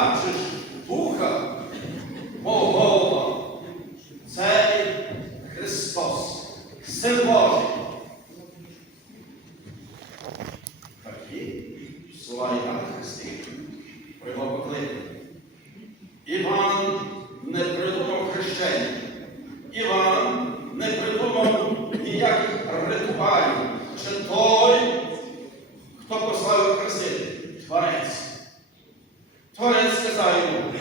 побачиш Духа Богова, цей Христос, Син Божий. Такі слова Івана Христика про його покликання. Іван не придумав хрещення. Іван не придумав ніяких ритуалів. Чи той, хто послав хрестити? Творець. Творець сказав йому,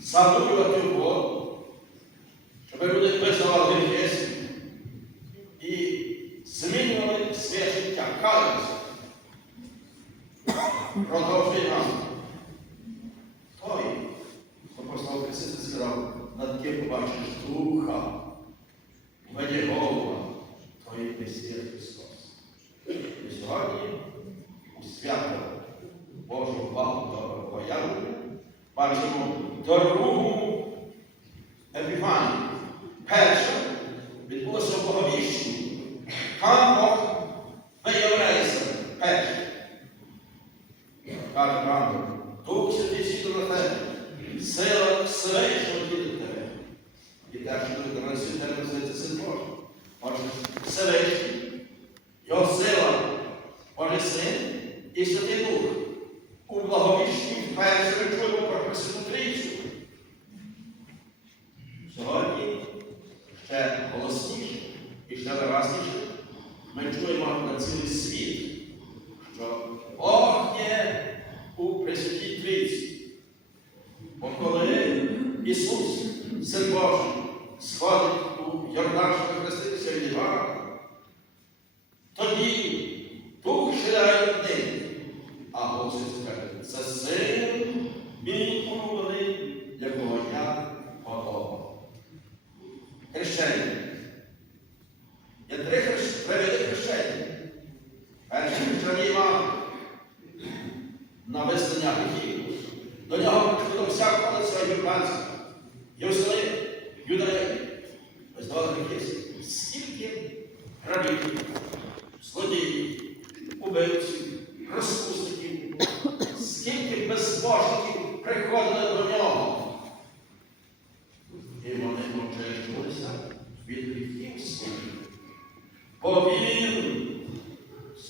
занурювати в воду, щоб люди визнавали гріхи і змінювали своє життя, каялися. Продовжує Іван. Той, хто послав Христос, сказав, над ким побачиш Духа, веде голова, то є Месія Христос. І сьогодні у свято Божого Богу появлення бачимо другу Ти до тебе називається Син Божий. Отже, Всевишній, його сила, Божий Син і Святий Дух. У благовіщенні вперше ми чуємо про Пресвяту Трійцю. Сьогодні ще голосніше і ще виразніше ми чуємо на цілий світ, E eu quero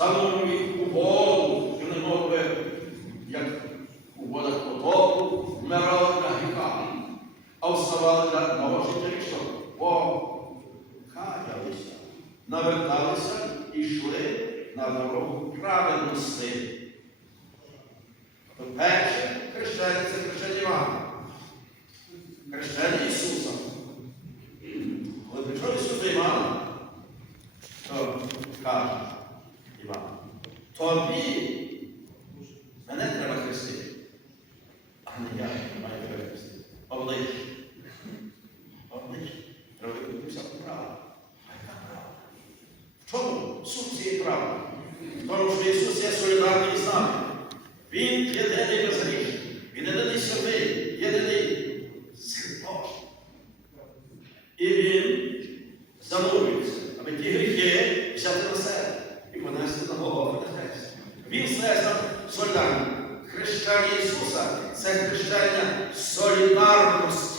занурив їх у воду, що не мов би, як у водах потоку, вмирали на гріхах, а вставали на нового життя що? Бо каялися, наверталися і йшли на дорогу праведності. Перше хрещення хрещення Івана. Хрещення Ісуса. Коли прийшов Ісус до Івана, то каже Іван, тобі мене треба хрестити, а не я маю тебе хрестити. Обличчя. Обличчя. Виконатися правда. А яка правда? В чому суть цієї правди? В тому, що Ісус є солідарний з нами. Він єдиний безгрішний, Він єдиний святий, єдиний Син Божий. І Він занурюється, аби ті гріхи взяти на себе і понести на на хрест. Він все нам солідарний. Хрещення Ісуса це хрещення солідарності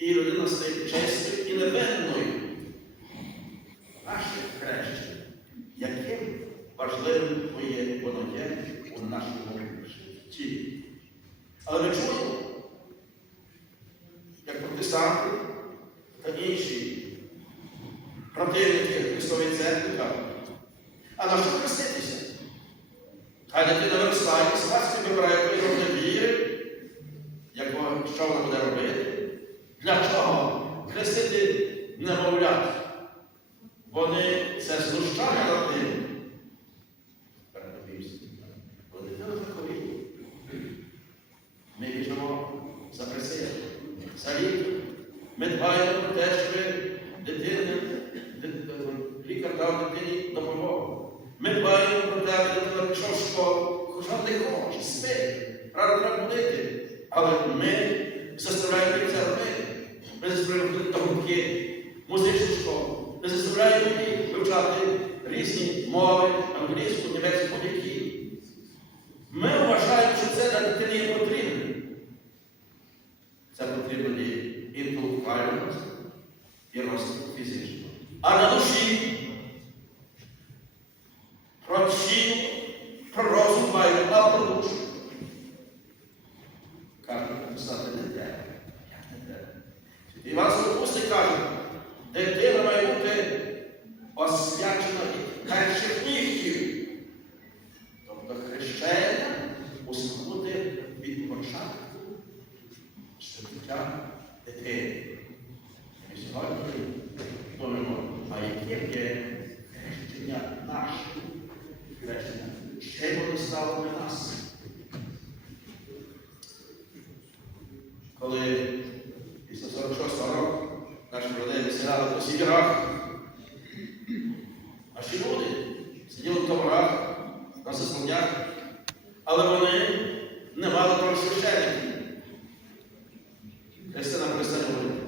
І людина стає чистою і невинною. Наше хрещення, яким важливим є воно є у нашому житті. Але ми чуємо, як протестанти та інші противники Христової церкви кажуть, а на що хреститися? Хай дитина виростає, справді вибирає природне віри, якого, що вона буде робити. Для чого хрестити немовлят? Вони це знущання над ним. Передовівся. Коли дитина захворіє, за присилу, за. Ми дбаємо про те, щоб дитина, дит- лікар дав дитині допомогу. Ми дбаємо про те, школу, хоча не хоче, спить, рано треба будити. Але ми заставляємо їх це робити. Ми заставляємо ходити до гуртки, музичну школу. Ми заставляємо їх вивчати різні мови, англійську, німецьку, будь-які. Ми вважаємо, що це для дитини є потрібно. Це потрібно і інтелектуально і розвитку фізично. А на душі про тіло, про розум маємо, а про душу. Каже, писати не треба. Як не треба? Святий Іван Златоустий каже, дитина має бути освячена від перших нігтів. Тобто хрещення мусить бути від початку життя дитини. Ми сьогодні думаємо, а яке є хрещення наше? Хрещення. Ще воно стало для нас. Коли після 46-го року наші родини виселяли по сібірах, наші люди сиділи в товарах, на заслонях, але вони не мали того священників. Христина Христа говорить.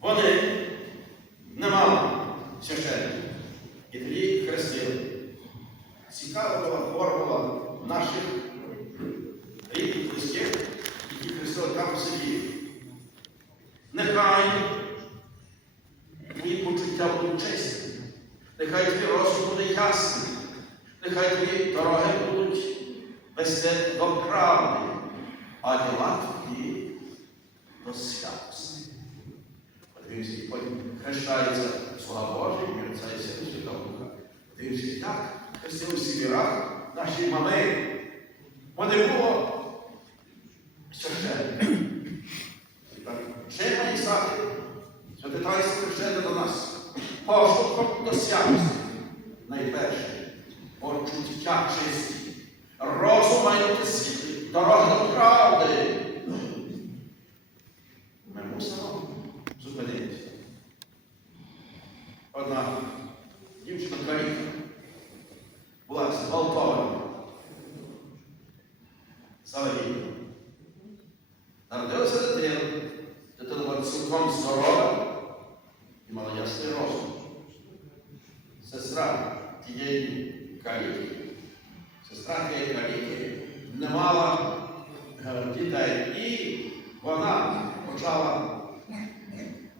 Вони не мали священників. І тоді їх хрестили. Цікава була формула наших рідних близьких, які хрестили там у селі. Нехай твої почуття будуть чесні, нехай твій розум буде ясний, нехай твої дороги будуть вести до правди, а діла твої до святості. Подивимося, потім хрещається слава Божа, і Отця і Сина Святого Духа. Подивимося, як хрестили в сівірах наші мами. Бо не було священника. Ще має стати святе таїнство хрещення до нас. До. Найперше, почуття чисті. Розум має бути дорога до правди. Ми мусимо зупинитися. Одна дівчина каріка була зґвалтована. Завагітна. Народилася дитина, дитина була цілком здорова і мала ясний розум. Сестра тієї каліки, сестра тієї каліки не мала е, дітей. І вона почала е,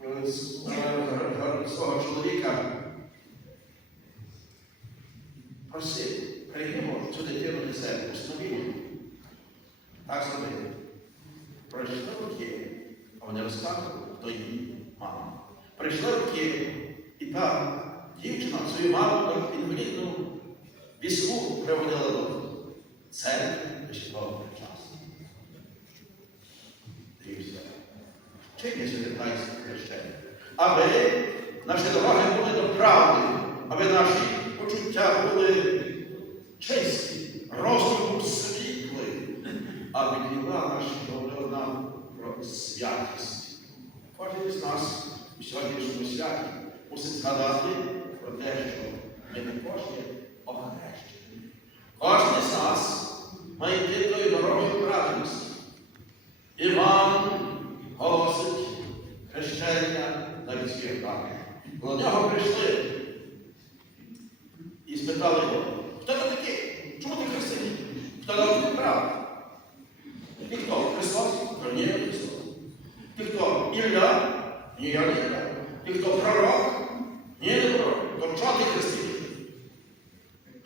е, свого чоловіка просити, приймемо цю дитину до себе, установімо. Так зробили. Пройшли роки, а вони розказували, хто її мама. Прийшли роки, і та дівчина свою маму інвалідну візку приводила до церкви святого часу. Дивіться. Чим є сьогодні хрещення? Аби наші дороги були до правди, аби наші почуття були чисті, розум був світлий, аби діла наші говорили нам про святість. Кожен з нас у сьогоднішньому святі мусить згадати про те, що ми також є охрещені. Кожен з нас має йти тою дорогою правильності. Іван голосить хрещення на людських руках. До нього прийшли і спитали його, хто ти такий? Чому ти хрестив? Хто дав тобі право? Ти хто? Христос? То ні, я Христос. Ти хто? Ілля? Ні, я не Ілля. Ти хто пророк? Ні, не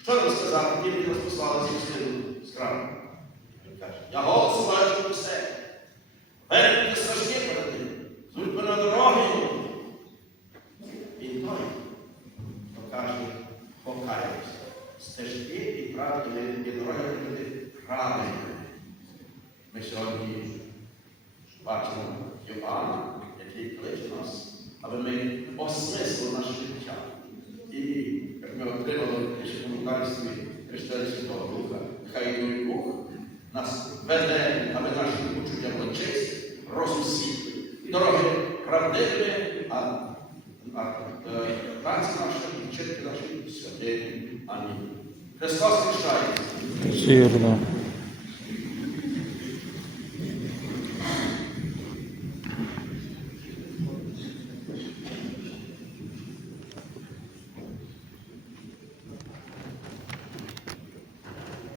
Що нам сказати, тільки нас послали зі світу з храму? Він каже, я голос бачу усе. Вернути страшні ним. Зуть мене дороги. Він той, хто каже, покаюся. Стежки і правди і дороги бути правильними. Ми сьогодні бачимо Йоанна, який кличе нас, аби ми осмислили наше життя лукавстві Христа і Святого Духа, хай той Бог нас веде, аби наші почуття були чисті, розусі. Дороги правдиві, а е, праці наші і наші святині. Амінь. Христос рішає.